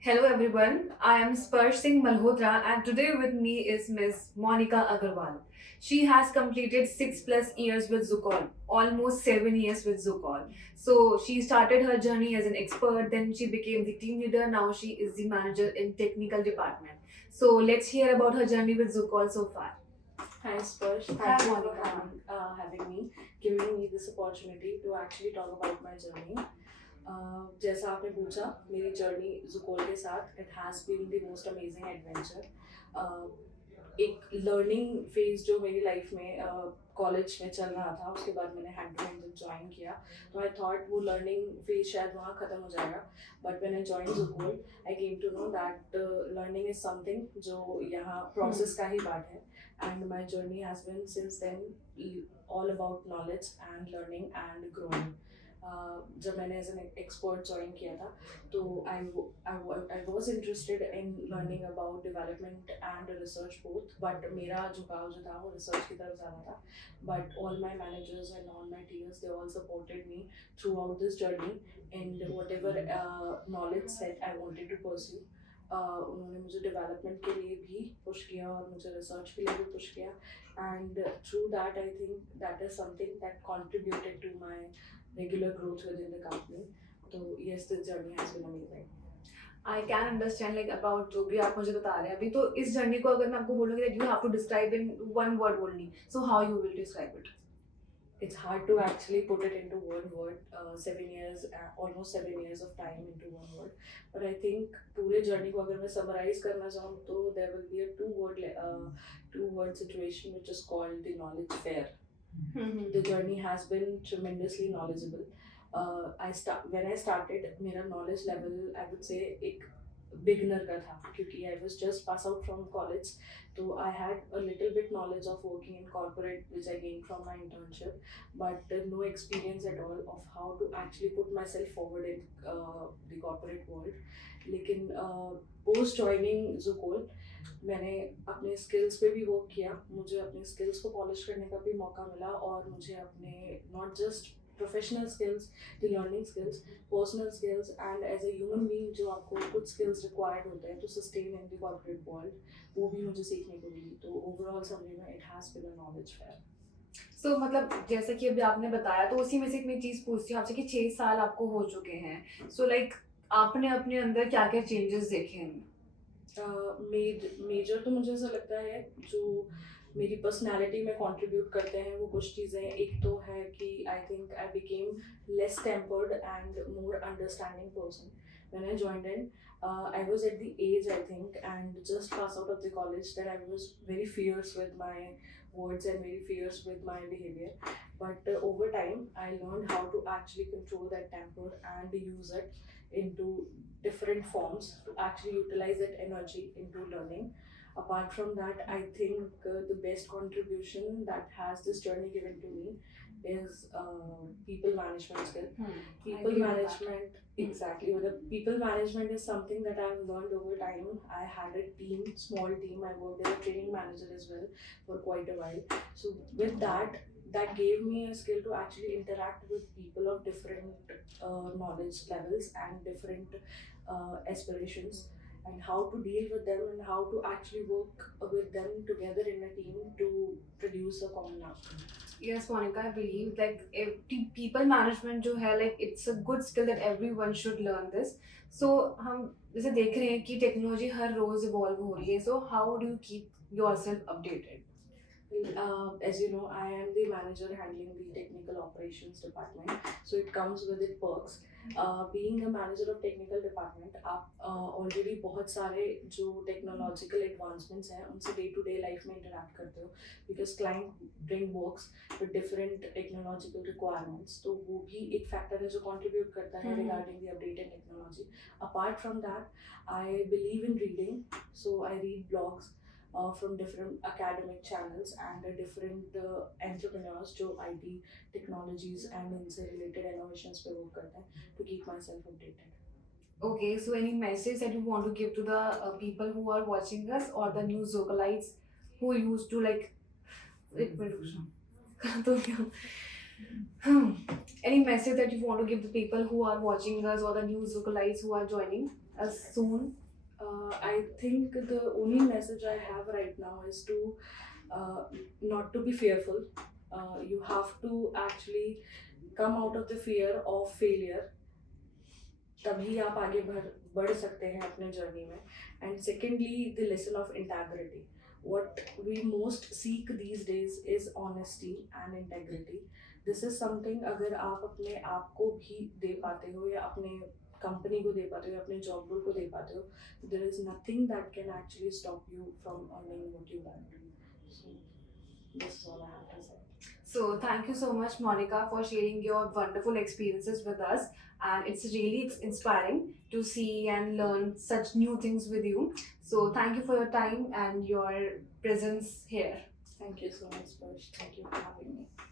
Hello everyone, I am Sparsh Singh Malhotra and today with me is Ms. Monica Agarwal. She has completed 6+ years with Zucol, almost 7 years with Zucol. So she started her journey as an expert, then she became the team leader, now she is the manager in technical department. So let's hear about her journey with Zucol so far. Hi Sparsh, Hi thank you for Monica. having me, giving me this opportunity to actually talk about my journey. जैसा आपने पूछा मेरी journey जुकोल के साथ it has been the most amazing adventure. एक learning phase जो मेरी लाइफ में कॉलेज में चल रहा था, उसके बाद मैंने हैंड टू हैंड जब ज्वाइन किया तो आई थॉट वो लर्निंग फेज शायद वहाँ ख़त्म हो जाएगा। बट व्हेन आई जॉइन जुकोल I came to know that learning is something जो यहाँ प्रोसेस का ही पार्ट है। And my journey has been since then all about knowledge and learning and growing. जब मैंने एज एन एक्सपर्ट ज्वाइन किया था तो I was interested in learning about development and research both, but मेरा झुकाव जो था वो रिसर्च की तरफ ज़्यादा था। But all my managers and all my tiers they all supported me throughout this journey and whatever knowledge set I wanted to pursue. उन्होंने मुझे डेवलपमेंट के लिए भी पुश किया और मुझे रिसर्च के लिए भी पुश किया। And through that I think that is something that contributed to my regular growth within the company. So yes, this journey has been amazing. I can understand like about जो भी आप मुझे बता रहे हैं अभी, तो इस जर्नी को अगर मैं आपको बोलूँगी that you have to describe in one word only, so how you will describe it? It's hard to actually put it into one word. 7 years, almost 7 years of time into one word. But I think पूरे journey को अगर मैं summarize करना चाहूँ तो there will be a two word situation which is called the knowledge fair. The journey has been tremendously knowledgeable. When I started, मेरा knowledge level I would say एक beginner का था, क्योंकि I was just pass out from college, तो I had a little bit knowledge of working in corporate which I gained from my internship, but no experience at all of how to actually put myself forward in the corporate world. लेकिन post joining Zucol मैंने अपने skills पे भी work किया, मुझे अपने skills को polish करने का भी मौका मिला और मुझे अपने not just professional skills, the learning skills, personal skills and as a human being जो आपको कुछ स्किल्स रिक्वायर्ड होते हैं to sustain in the corporate world, वो भी मुझे सीखने को मिली। तो ओवरऑल समरी में it has been a knowledge fair. So मतलब जैसा कि अभी आपने बताया, तो उसी में से एक मैं चीज़ पूछती हूँ आपसे कि 6 साल आपको हो चुके हैं, सो लाइक आपने अपने अंदर क्या क्या चेंजेस देखे हैं? मेजर तो मुझे ऐसा लगता है जो मेरी पर्सनालिटी में कंट्रीब्यूट करते हैं वो कुछ चीज़ें। एक तो है कि I think I became less tempered and more understanding person when I joined in. I was at the age, I think, and just pass out of the college, that I was very fierce with my words and very fierce with my behavior. But over time, I learned how to actually control that temper and use it into different forms to actually utilize that energy into learning. Apart from that, I think the best contribution that has this journey given to me is people management skill. People management, exactly. The people management is something that I've learned over time. I had a team, small team. I worked as a training manager as well for quite a while. So with that, that gave me a skill to actually interact with people of different knowledge levels and different aspirations, and how to deal with them and how to actually work with them together in a team to produce a common outcome. Yes, Monica, I believe like people management जो है like it's a good skill that everyone should learn this. So हम जैसे देख रहे हैं कि technology हर रोज evolve हो रही है, so how do you keep yourself updated? As you know, I am the manager handling the technical operations department, so it comes with its perks. Being a manager of technical department, आप already बहुत सारे जो technological advancements हैं उनसे day to day life में interact करते हो, because client bring works with different technological requirements, तो वो भी एक factor है जो contribute करता है regarding the updated technology. Apart from that, I believe in reading, so I read blogs from different academic channels and different entrepreneurs जो IT technologies and इनसे related innovations पे work करते हैं, to keep myself updated. Okay, so any message that you want to give to the people who are watching us or the new Zocalites who used to like एक minute रुक जाओ। तो क्या Any message that you want to give the people who are watching us or the new Zucolites who are joining us soon? I think the only message I have right now is to not to be fearful. You have to actually come out of the fear of failure. तभी आप आगे बढ़ सकते हैं अपने journey में. And secondly the lesson of integrity. what we most seek these days is honesty and integrity. This is something अगर आप अपने आप को भी दे पाते हो या अपने कंपनी को दे पाते हो या अपने जॉब रोल को दे पाते हो, there is nothing that can actually stop you from earning what you want. So this is all I have to say. So thank you so much, Monica, for sharing your wonderful experiences with us. And it's really inspiring to see and learn such new things with you. So thank you for your time and your presence here. Thank you so much, Sparsh. Thank you for having me.